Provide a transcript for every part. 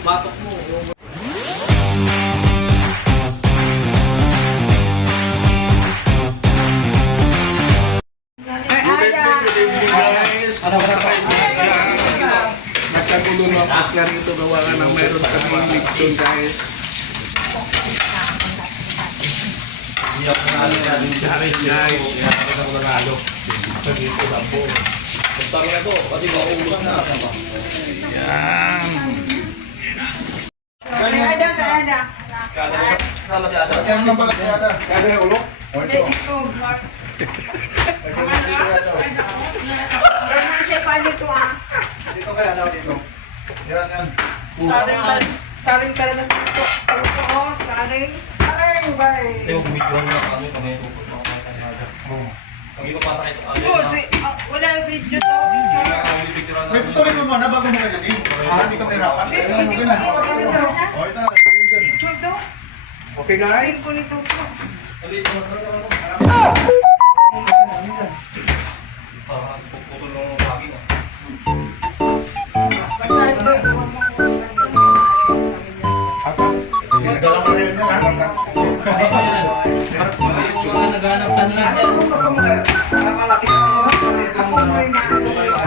Batok mo. Nagkagulo na ako lang ito gawa ka ng meron kami Lipton guys. Hindi ako nanalo na. Guys. Hindi ako nanalo. Dito lang po. Punta na to. Pati maulog na. Yan. Sama si Ada. Kaya naman pala kaya na. Kaya yung ulo? O ito. Dito kaya daw dito. Yan yan. Starring ka na sa ito. Starring, bye. Hindi mo kumidyon na kami. Kami tukot na kami kanada. Pag ipapasa ito kami. Wala yung video to. May putulin mo muna bago mo ganyan eh. Hindi ka mahirapan. Okay na. O ito na. Picture to. Okay guys. Ko nito po. Parang puputol ng lagi na. Basta ito. Ginagala mo rin yan. Mga naghanap ka na Ano kung gusto mo sir? Nakalaki ka mo.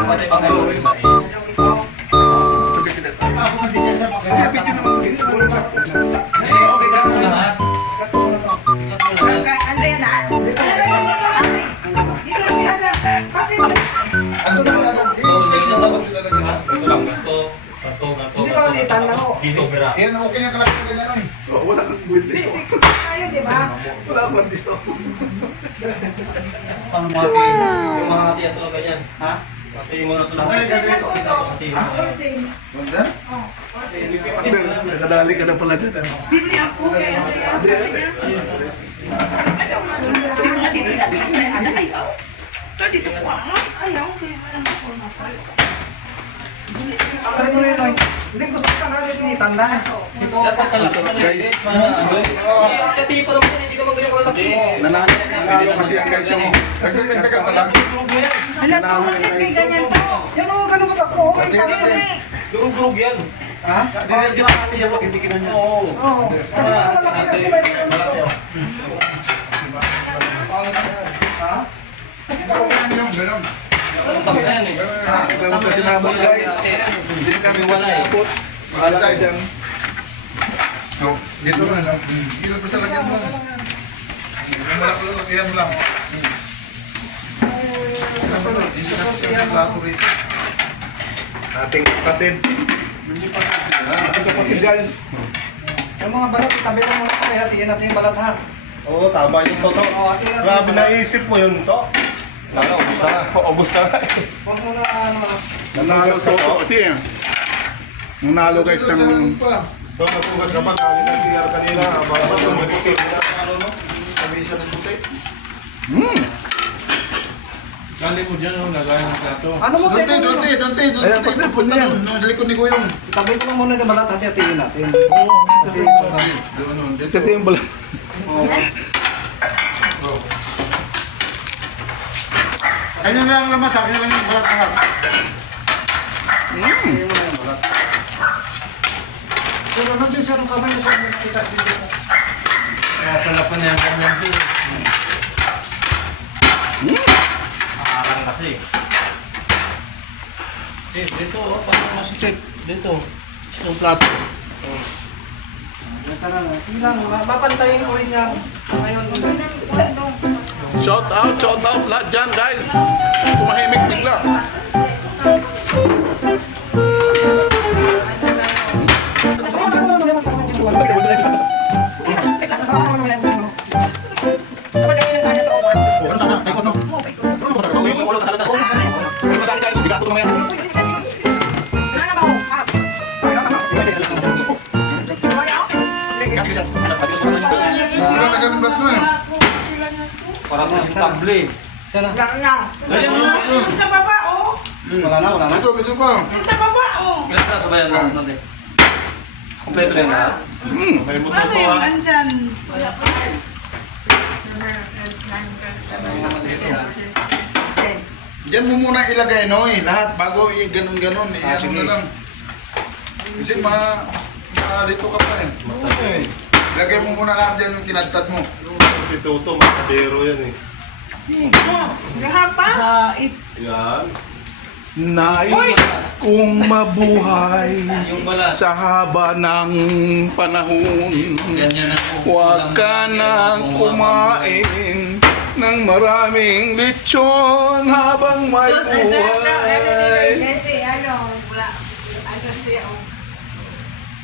Pati pa kayo rin sa is. Ako nga di siya sir. Video naman. Okay ka mo lahat. Andrea na. Dito siya. Bakit? Ano na ano? I-space mo lang sila lagi sa. Ito lang, ganito. Ganito, ganito. Hindi ba ulitan na ho? Dito, pera. Yan okay na kalaki ko ganyan lang. Wala kang buwit. 360 tayo, di ba? Wala kang dito. Pang mati. Yung mga hati at talaga yan. Ha? Pati yung mga tulad. Tapos sa team. Ganda? Nakadali ka na pala dyan. Bibili ako kay Andrea. Ayaw. Dito ko ayaw. Ako rin mo rin. Hindi gusto ka na rin ni Tanda. Ito. Dapat ka lang. Guys. Kasi parang hindi ka magaling ko laki. Nanalo kasi ang guys yung... Nagtagtag ka lang. Hala, bakit may ganyan to? Yan o, ganun ka ako. Okay, Durug-durug yan. Ha? Di ba natin yan pag hindi kinanya? Oo. Oo. Kasi malaki kasi may ganun. Ha? Kasi kami yung ganun. Tapos na yan eh. Alam ka tinabot guys. Hindi kami wala eh. Mahala ka dyan. So, dito na lang. Dito pa sa lagyan mo. Yung malaki lang, lagyan mo lang. Hindi na siya plato rito. Ating kapatid. Ang kapatid guys. Yung mga balat, itabi lang muna kaya hatiin natin yung balat ha. Oo, tama yung toto. Grabe naisip mo yun to. Tama, ubus na nga. Ubus na nga. Huwag mo na ano. Nanalo to. Kasi nanalo guys Ito, ng... So, napugas ka pa, galing ng CR kanina. Para ba yung mabuti nila? Sabi siya ng puti. Gani mo dyan, nagaya ng plato. Ano mo tayo? Donte. Ayan, pagpipon niya. Sa likod ni Guyong. Itabi ko lang muna yung balat, hati-hatiin natin. Kasi Ito yung bala. Kanya na lang naman, sa akin na lang yung balat na. hatiin mo na yung balat. Pero nandun siya ng kamay mo sa nakita dito. Kaya pala pa niyan kanyang sir. Nakakarang kasi. Dito, parang masisip. Dito. Yung plato. Sige lang, mapantayin ko rin yan. Ngayon, Shout out lahat dyan guys. Tumahimik bigla. sila na ganun ba't mo eh? Parang masing table. Siya na. Ayan na. Sa baba, oh. Wala na. Ito pa. Sa baba, oh. Ilan ka sabayan lang natin? Kompleto na yan lahat? May motor Ano pa yung ha. andyan? Wala pa. Diyan mo muna ilagay, Noy. Lahat bago i-ganon-ganon. I-ano na lang. Kasi malito ka pa eh. Okay. Ilagay mo muna lahat dyan yung tinadtad mo. Si Toto, makadero yan eh. Lahat pa? Yan. Nais kong mabuhay Yung pala. sa haba ng panahon. Ganyan ang Huwag ka nang kumain ng maraming lechon habang may Sus, ay sarap na. buhay. Kasi wala. Ano siya,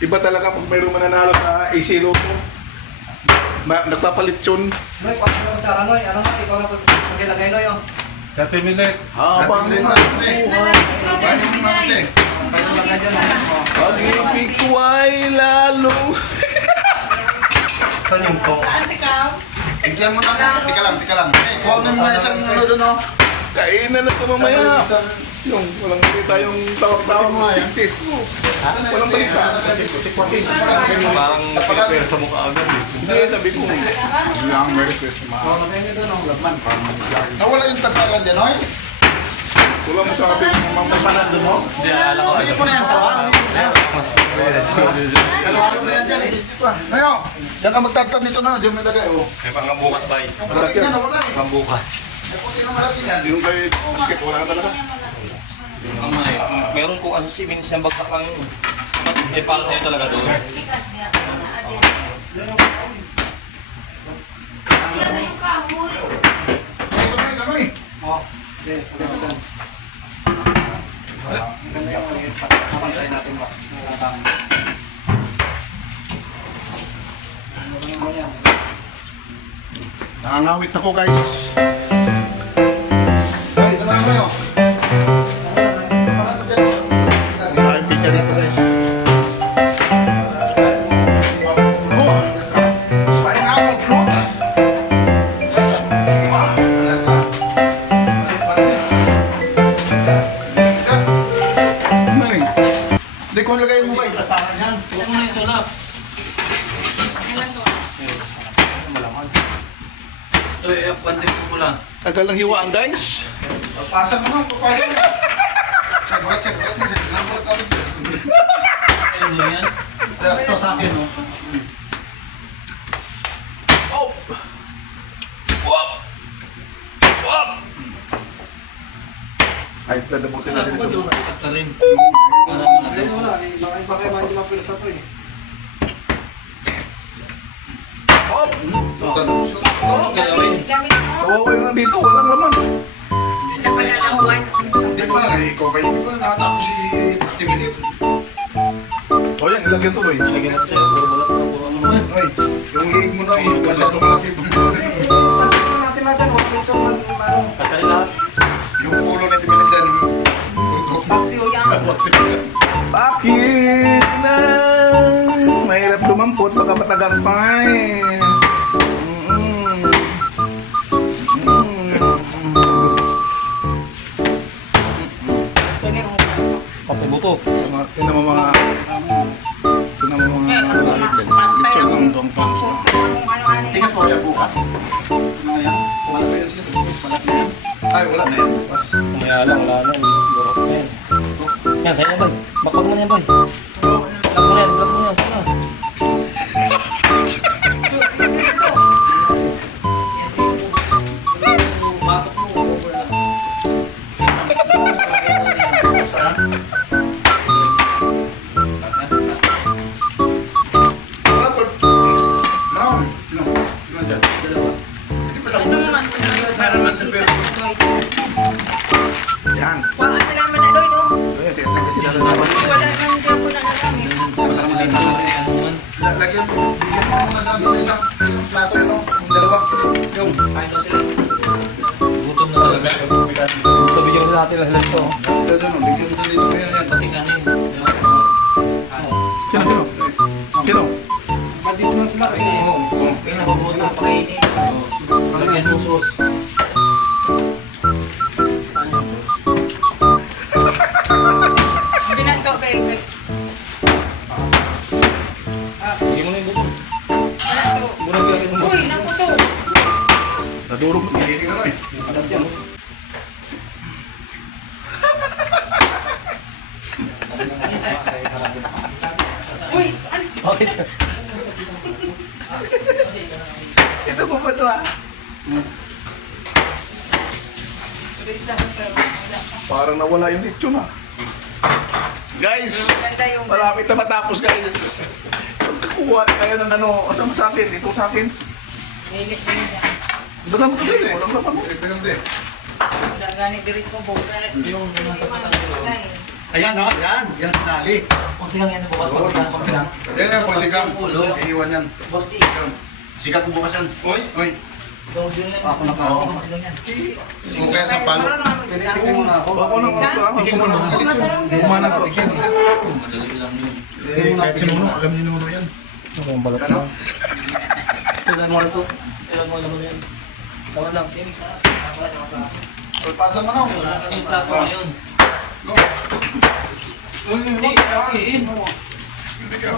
Iba talaga pag mayroong mananalo sa AC Lotto. Nagpapalitsyon. Noy, paano mo sa Noy? Ano nga, ikaw na pagkilagay Noy, oh. 30 minutes. Habang Natin may din buhay. Paano mo natin? Pagkilagay dyan, oh. Pag-ibig ko ay lalo. Saan yung to? Ate ka? Bigyan mo na. Tika lang. Eh, kuha mo na isang ano doon, oh. Kainan na ito mamaya. Yung walang balita yung tawag-tawag mo. Siktis mo. Walang balita. Parang prepare sa mukha agad eh. Hindi, sabi ko. Yung Merry Christmas. Lagay niyo doon, oh. Labman. Nawala yung tagpalan dyan, Noy. Wala mo sabi ng mga Tagpalan doon, oh. Hindi, alam ko. Bigyan mo na yan, kawan. Ano na yan dyan, eh. Ngayon, diyan ka magtatad nito na. Diyan may lagay, oh. May pangbukas ba eh? Malaki yan, nawala eh. Pangbukas. May puti na malaki yan. Yung kay basket, wala ka talaga. Meron kung ano si Vince yung bagsak lang yun. May para sa'yo talaga doon. Yan na yung kahoy. Ito na yung kamay. Oh. Okay, okay, okay. Ganda yung kapantay natin ba? Nangangawit ako guys. Ay, ito na kayo. Ay, pika dito guys. Oh, pineapple fruit. Maling. Hindi ko lagay mo ba itataran yan? Huwag mo na ito lap. Ito, pandip ko lang. Tagal ng hiwaan guys. Pagpasa naman, pagpasa naman. Check, bulat mo. Bulat ako siya. Ayun lang yan. Ito sa akin, oh. Oh! Wop! Wop! Ay, lalabutin natin Ako ba ito. yung ikat ka rin? Para mo Hindi, natin. wala. Baka kayo hindi mapila sa to, eh. Wop! Oo, galawin. Gamit mo. Kawawa yung nandito, walang laman. Napalalahuan. Hindi ba, ikaw ba? Hindi ba nakatapos si Ate Milit? O yan, ilagyan tuloy. Ilagyan natin sa'yo. Puro balat na, puro ano mo. Ay, yung leg mo na eh. Masyado malaki. Natin, wala medyo ano. Katarin lahat. Yung ulo ni Ate Milit yan, yung puto. Baksiyo yan. Bakit na mahirap lumampot baka matagang pa eh. Papibuto. Tingnan mo mga lechon ng dongtong. Tigas mo siya bukas. Ano yan? Wala pa yan siya. Ay, wala na yan bukas. Kaya lang, wala na. Lurot na yan. Yan, sa'yo na, bay. Bakpag mo na yan, bay. Vlog mo na yan, vlog mo na yan. Saan na? Batok mo, over lang. Dapat. Brown. Sino? Sino dyan? Hindi pa Ano naman? Naraman sa pero. Yan. Wala na naman na doon. Ayan, tinatanggal sila ng laman. Wala nang shampoo na namin. Wala mo lang ito. Ano man. Lagyan mo. Bigyan mo muna namin ng isang plato yun, oh. Yung dalawa. Yung. Kain daw sila. Gutom na talaga. Ito, bigyan ko sa atin lang sila ito. Ito doon, oh. Bigyan mo sa dito ngayon yan. Pati kanin. Sino? Sino? Ba't dito lang sila? Eh, Oo. Oo. Tingnan mo. Buto, pakainin. Lagyan mo sauce. Hindi na ito, babe. Bigyan mo na yung buto. Wala to. Bunag lagyan mo. Uy, naku to. Nadurog. Hindi ka na eh. alam dyan. Ito po ba ito ah? Parang nawala yung lechon ah. Guys, Maganda yung malapit na matapos guys. Kukuha kayo ng ano, asama sa akin, ito sa akin. nilit mo niya. Basta mo ito din, walang laman mo. Ito yung di. Ganit diris mo po. Yung Ayan o, yan. Yan ang sinali. pagsigang yan, bukas pagsigang. Yan ang pasigang. Iiwan yan. Boss T. Sikat mo bukas yan. Oy, Oy, Ako na pa. so kaya sa palo. Tinitingin mo na ako. bako nang Kumana ko. Madali lang yun. Eh, kahit si Nuno, alam ni Nuno yan. Ano yung balat Ano? mo? Ilan mo ito? Ilan mo naman yan? Tama lang. Pasa mo na. Yung plato ngayon. Go. Hindi, kakiin. Hindi ka.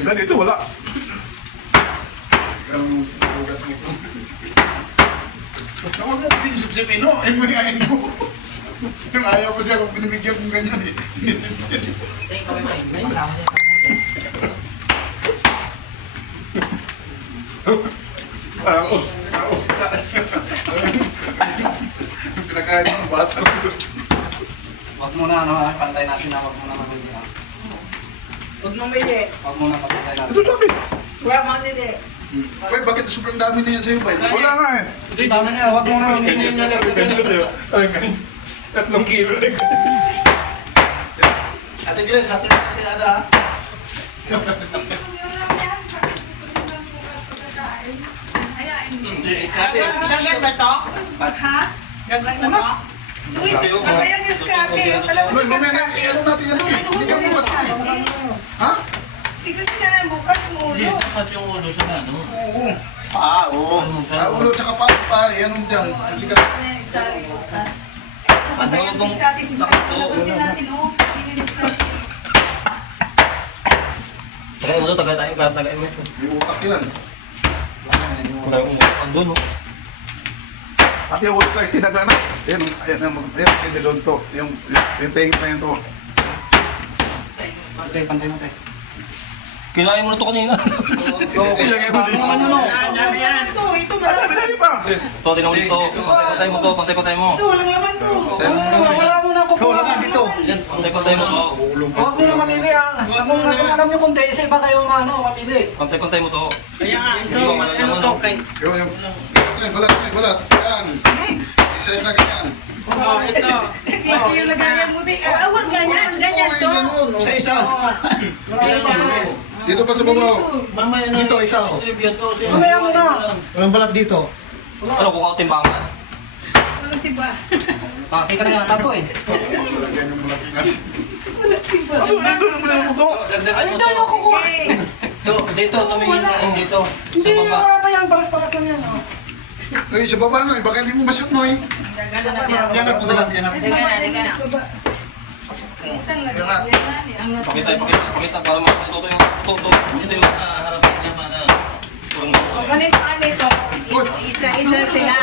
Dahil ito wala. Ang sugat mo. Huwag mo kasi isip-sipin, no? Ay mo ni ayaw mo. Yung ayaw ko siya kung binibigyan kong ganyan eh. Sinisip-sipin. Pinakain mo ang bata. Wag mo na, ano, pantay natin na. Wag mo na mamili. Huwag mong bili. Wag mo na pantay natin. Ito sa akin. Huwag mong bili. Uy, bakit sobrang dami na yan sa'yo ba? Wala nga eh. Tama niya, wag mo na mamili. Tatlong kilo na. Ate Grace, ate Grace, ha? Gagawin ba ito? Ha? Gagawin ba ito? Luis, patayan yung skate. Alam mo Uy, si mamaya na, skate. ano natin yan, Uy? Hindi ka mo kasi. Ha? Sige na lang bukas yung ulo. yung ulo sa ano. Oo. Oo. Ulo tsaka pa, yan ang dyan. Sige. Isa rin bukas. Patayan si skate. Si skate. Palabasin natin, oh. Hindi ni skate. Tagay mo ito, tagay mo ito. May utak yan. Tagay mo ito. Andun, oh. At yung ulit tayo tinagla na. Ayan, hindi doon to. Yung tingin na yun to. Pantay mo, tay. Kinain mo na ito kanina. Ilagay mo dito. Dami yan. Ito marami. Dali pa. Ito, tinan mo dito. Pantay mo to, pantay mo. Ito, walang laman to. Wala mo na kukuha ka dito. Yan, pantay mo to. Ulog Huwag mo na mamili, ha? Kung alam nyo kung isa iba kayo mamili. Pantay mo to. Kaya nga, ito, ano to kay... Yung balat, balat. Yan. Isa-is na ganyan. Oh, ito. Ito yung lagayan mo din. Awag ganyan. Ganyan to. Isa-isa. Dito pa sa baba. Mamaya na. Dito, isa, oh. Distribute to. Mamaya mo na. Walang balat dito. Ano, kukaw timbangan? Walang tiba. Paki ka na yung tato, eh. Lagyan yung balat nga. Walang tiba. Ito naman mo to. Ano daw yung kukuha? Dito, tumingin na dito. Hindi, wala pa yan. Paras-paras lang yan, oh. Uy, sa baba, Noy. Baka hindi mo masyot, Noy. Yan at mo lang, yan at. Sige na, sige na. Itang lagayan. Pakita para makita ito yung toto. Ito yung harapan niya para Ganito. Isa-isa sila.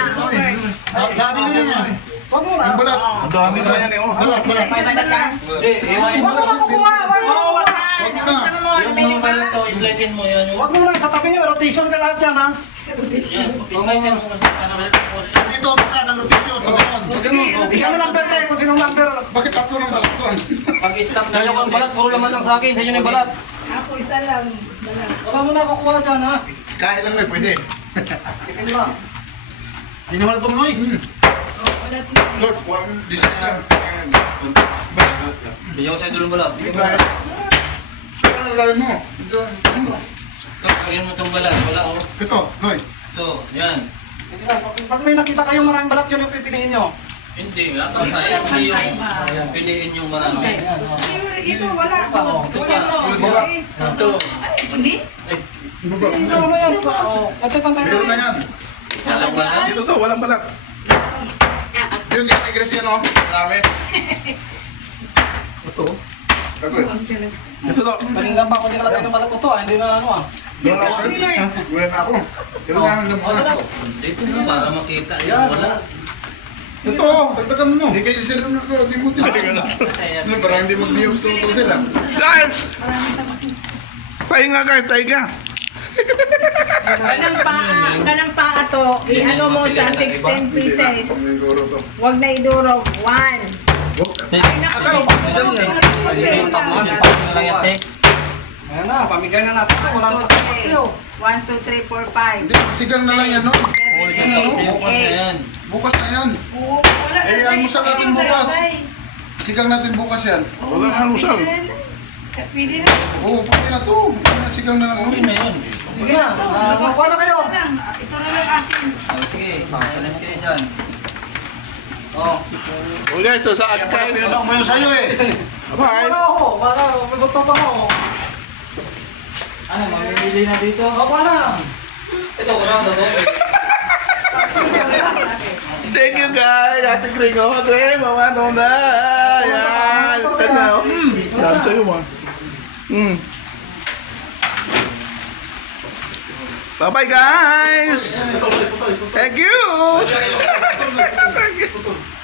Sabi niya yan. Wag mo na. Yung balat. Ang dami na yan eh. Oh. Balat. May balat ka? Hindi, iwain Wag mo na kukuha. Wag mo Oo, wag na. na. Wag mo na. Sama mo, Yung may mga balat to, islicein mo yan. Wag mo na. Sa tabi niyo, rotation ka lahat yan, ha? Islicein mo kasi para Dito, isa ng rotation. Isa mo number tayo kung sinong number. Bakit tatlo ng balat doon? Pag-stop na yung balat, puro laman lang sa akin. Sa inyo na yung balat. Ako isa lang. Balat. Wala mo na kukuha dyan, ha? Kaya lang, Noy. Pwede. Tikim lang. Hindi naman itong Noy. Balat na. Lord, huwag decision. Bigyan ko sa idol ng balat. Bigyan mo. Kaya ang lagay mo. Ito. Bigyan mo itong balat. Wala oh. Ito, Noy. Ito, yan. Hindi na. Pag may nakita kayong maraming balat, yun yung pipiliin nyo. Hindi, meron tayo. Hindi yung piliin yung marami. Ayan, oh. Ito, wala. Ito pa. Ulit baba. Ito. Ay, hindi. Baba. Ano mo yan? Oh, pantay-pantay na Meron na rin. yan. Walang balat. Dito to, walang balat. Yun, yung tigres yan, oh. Marami. Ito. Gagawin. Ito to. Kanina pa ako nilalagay ng balat ko to, hindi na ano, ah. Wala na ako. Pero na ang Oh, sarap. ako. Dito na para makita. Yan, wala. Ito, dagdagan mo. Hindi kayo sila na ito. Hindi mo tinatanda. Parang hindi mag-diyops to sila. Guys! Pahinga guys, tayo. Kanang paa to, i-ano mo sa 16 pieces. Siguro to. Huwag na idurog. 1. Ay, naku. lang yan, te. Ayan na, pamigay na natin ito. Wala naman tayo paksiw. 1, 2, 3, 4, 5. Hindi, sigang na lang yan, no? 7, 8, Bukas na yan. Bukas na yan. Oo, wala na Eh, tayo almusal sa natin bukas. Barangay. Sigang natin bukas yan. Wala kang almusal. Pwede na. Oo, pwede na to. Sigang na lang. Okay na yun. Sige na, makuha na kayo. Ito na lang akin. Sige, challenge kayo dyan. Oh, Uli, ito sa kaya pala akin. pinunok mo yun sa'yo eh. Bye. Wala ako, baka magusto pa mo. Ano, mamimili na dito? O, na. Ito, wala na to. Thank you guys. Ate Gringo. Okay, mama Nona. Yan. Ito na. Dami sa'yo mo. Bye-bye guys. Thank you. Thank you.